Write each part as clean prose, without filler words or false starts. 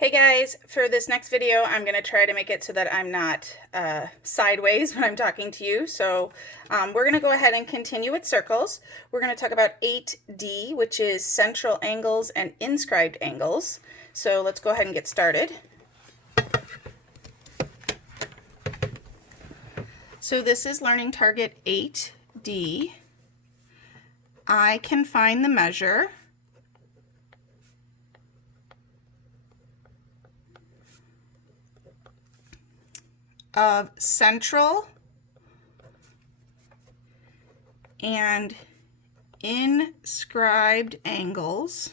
Hey guys, for this next video, I'm going to try to make it so that I'm not sideways when I'm talking to you. So we're going to go ahead and continue with circles. We're going to talk about 8D, which is central angles and inscribed angles. So let's go ahead and get started. So this is learning target 8D. I can find the measure of central and inscribed angles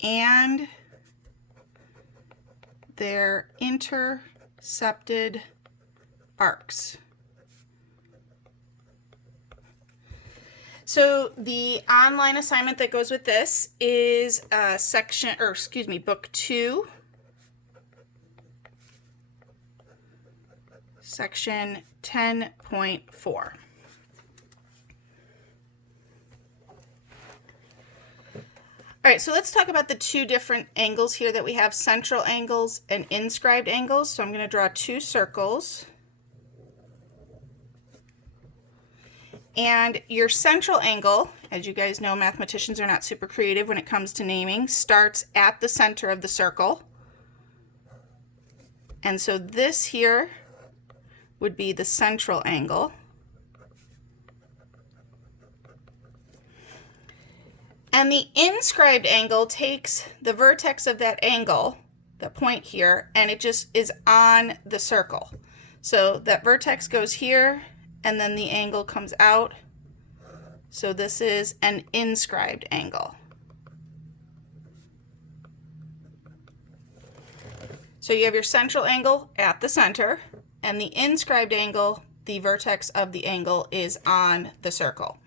and their intercepted arcs. So the online assignment that goes with this is book 2, section 10.4. All right, so let's talk about the two different angles here that we have, central angles and inscribed angles. So I'm going to draw two circles. And your central angle, as you guys know, mathematicians are not super creative when it comes to naming, starts at the center of the circle. And so this here would be the central angle. And the inscribed angle takes the vertex of that angle, the point here, and it just is on the circle. So that vertex goes here, and then the angle comes out. So this is an inscribed angle. So you have your central angle at the center, and the inscribed angle, the vertex of the angle is on the circle.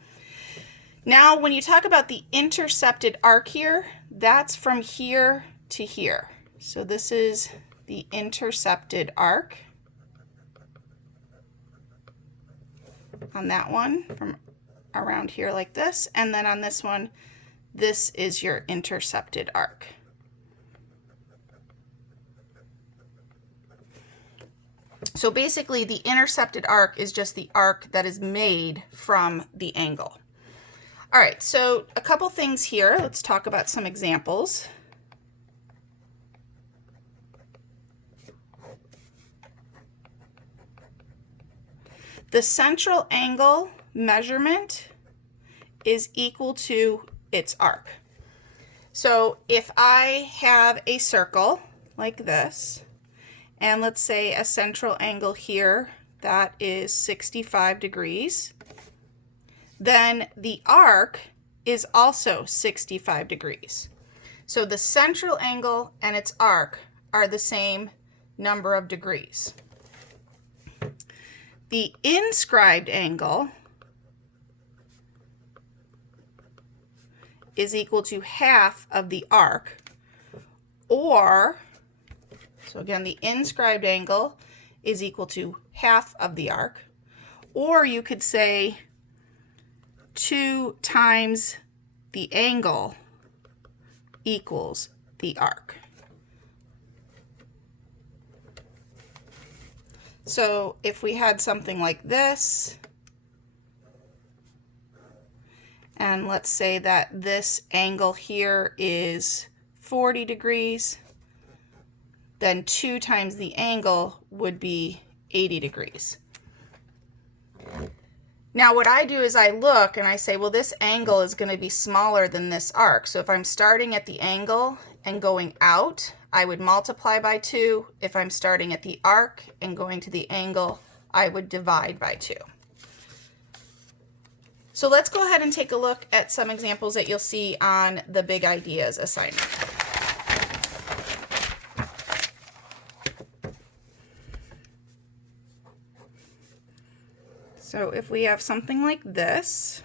Now, when you talk about the intercepted arc here, that's from here to here. So this is the intercepted arc on that one from around here like this, and then on this one, this is your intercepted arc. So basically the intercepted arc is just the arc that is made from the angle. All right, so a couple things here. Let's talk about some examples. The central angle measurement is equal to its arc. So if I have a circle like this, and let's say a central angle here that is 65 degrees, then the arc is also 65 degrees. So the central angle and its arc are the same number of degrees. The inscribed angle is equal to half of the arc, or, so again, the inscribed angle is equal to half of the arc, or you could say 2 times the angle equals the arc. So if we had something like this, and let's say that this angle here is 40 degrees, then 2 times the angle would be 80 degrees. Now what I do is I look and I say, well, this angle is going to be smaller than this arc. So if I'm starting at the angle and going out, I would multiply by 2. If I'm starting at the arc and going to the angle, I would divide by 2. So let's go ahead and take a look at some examples that you'll see on the Big Ideas assignment. So if we have something like this,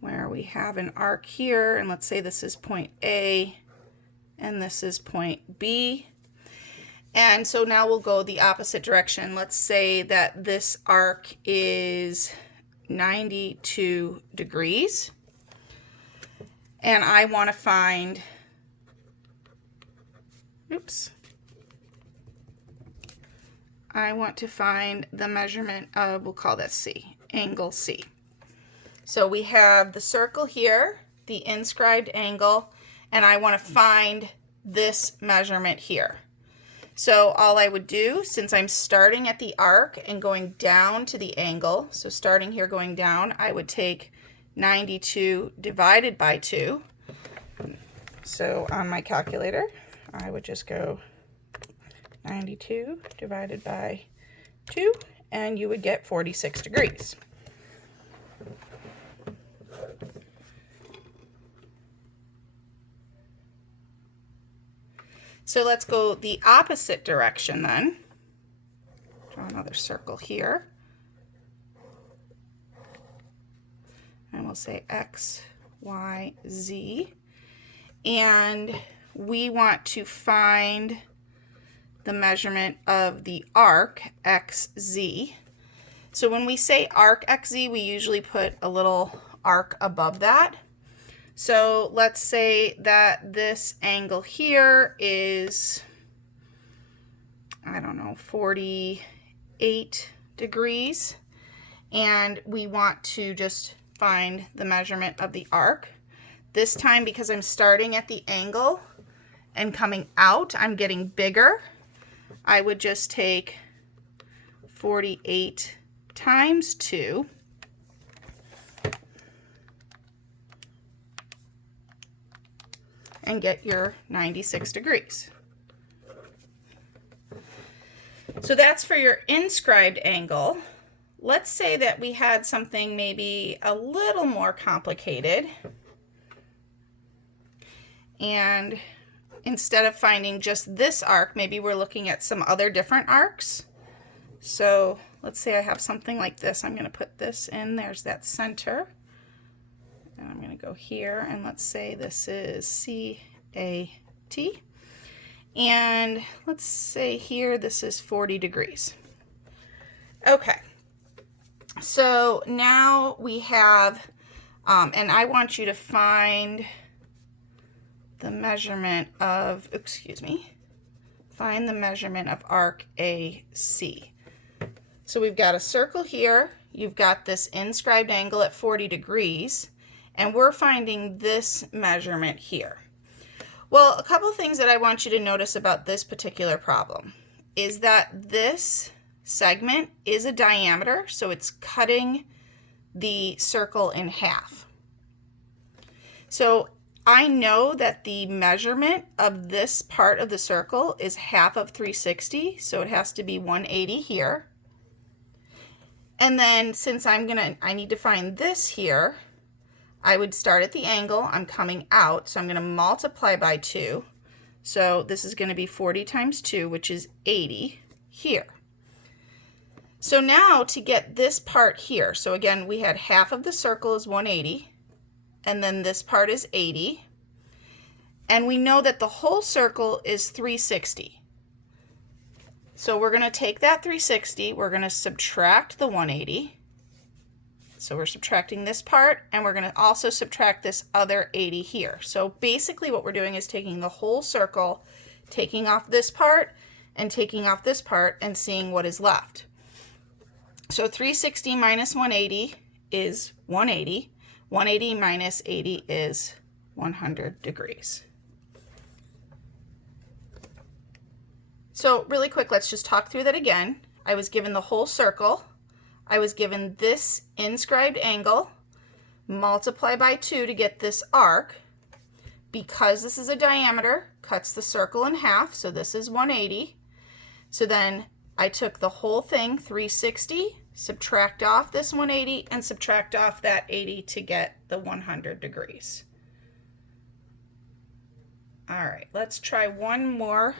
where we have an arc here, and let's say this is point A, and this is point B, And so now we'll go the opposite direction. Let's say that this arc is 92 degrees. and I want to find, I want to find the measurement of, we'll call this C, angle C. So we have the circle here, the inscribed angle, and I want to find this measurement here. So all I would do, since I'm starting at the arc and going down to the angle, so starting here going down, I would take 92 divided by 2. So on my calculator, I would just go 92 divided by 2, and you would get 46 degrees. So let's go the opposite direction then. Draw another circle here. And we'll say X, Y, Z. And we want to find the measurement of the arc, XZ. So when we say arc XZ, we usually put a little arc above that. So let's say that this angle here is, I don't know, 48 degrees. And we want to just find the measurement of the arc. This time, because I'm starting at the angle and coming out, I'm getting bigger. I would just take 48 times 2. And get your 96 degrees. So that's for your inscribed angle. Let's say that we had something maybe a little more complicated. And instead of finding just this arc, maybe we're looking at some other different arcs. So let's say I have something like this. I'm going to put this in. There's that center. And I'm going to go here, and let's say this is CAT. And let's say here this is 40 degrees. Okay, so now we have, and I want you to find the measurement of, find the measurement of arc AC. So we've got a circle here, you've got this inscribed angle at 40 degrees, and we're finding this measurement here. Well, a couple things that I want you to notice about this particular problem is that this segment is a diameter, so it's cutting the circle in half. So I know that the measurement of this part of the circle is half of 360, so it has to be 180 here. And then since I need to find this here, I would start at the angle, I'm coming out, so I'm going to multiply by 2. So this is going to be 40 times 2, which is 80 here. So now to get this part here, so again, we had half of the circle is 180, and then this part is 80. And we know that the whole circle is 360. So we're going to take that 360, we're going to subtract the 180. So we're subtracting this part, and we're going to also subtract this other 80 here. So basically what we're doing is taking the whole circle, taking off this part, and taking off this part, and seeing what is left. So 360 minus 180 is 180. 180 minus 80 is 100 degrees. So really quick, let's just talk through that again. I was given the whole circle. I was given this inscribed angle, multiply by 2 to get this arc. Because this is a diameter, cuts the circle in half, so this is 180. So then I took the whole thing, 360, subtract off this 180, and subtract off that 80 to get the 100 degrees. All right, let's try one more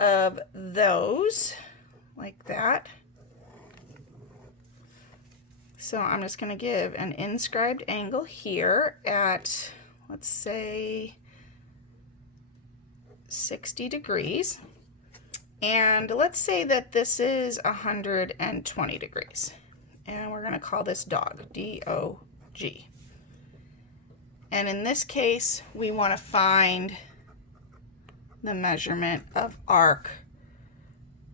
of those, like that. So I'm just going to give an inscribed angle here at, let's say, 60 degrees. And let's say that this is 120 degrees. And we're going to call this dog, D-O-G. And in this case, we want to find the measurement of arc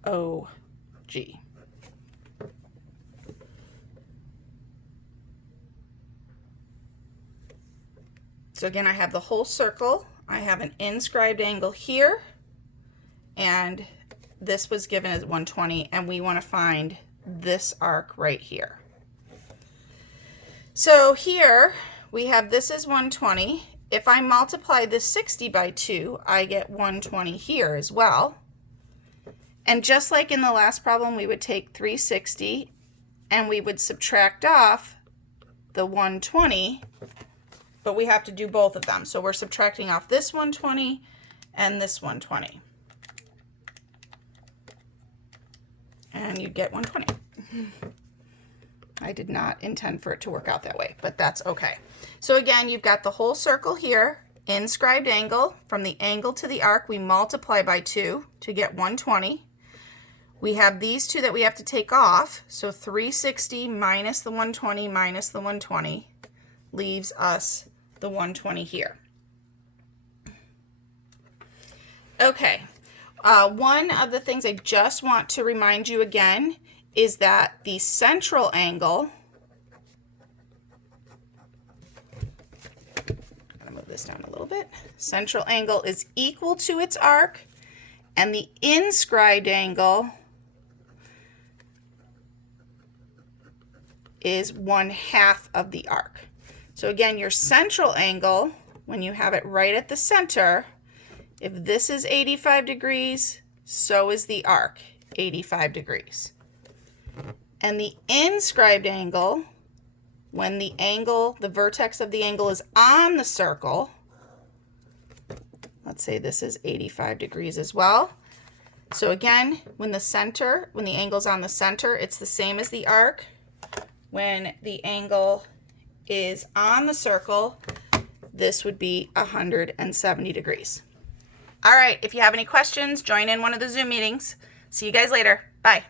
OG. So again, I have the whole circle. I have an inscribed angle here, and this was given as 120, and we want to find this arc right here. So here we have this is 120. If I multiply this 60 by 2, I get 120 here as well. And just like in the last problem, we would take 360 and we would subtract off the 120, but we have to do both of them. So we're subtracting off this 120 and this 120. And you get 120. I did not intend for it to work out that way, but that's okay. So again, you've got the whole circle here, inscribed angle. From the angle to the arc, we multiply by 2 to get 120. We have these two that we have to take off, so 360 minus the 120 minus the 120 leaves us the 120 here. Okay, one of the things I just want to remind you again is that the central angle, I'm gonna move this down a little bit, central angle is equal to its arc, and the inscribed angle is 1/2 of the arc. So again, your central angle, when you have it right at the center, if this is 85 degrees, so is the arc, 85 degrees. And the inscribed angle, when the angle, the vertex of the angle is on the circle, let's say this is 85 degrees as well. So again, when the angle's on the center, it's the same as the arc. When the angle is on the circle, this would be 170 degrees. All right, if you have any questions, join in one of the Zoom meetings. See you guys later. Bye.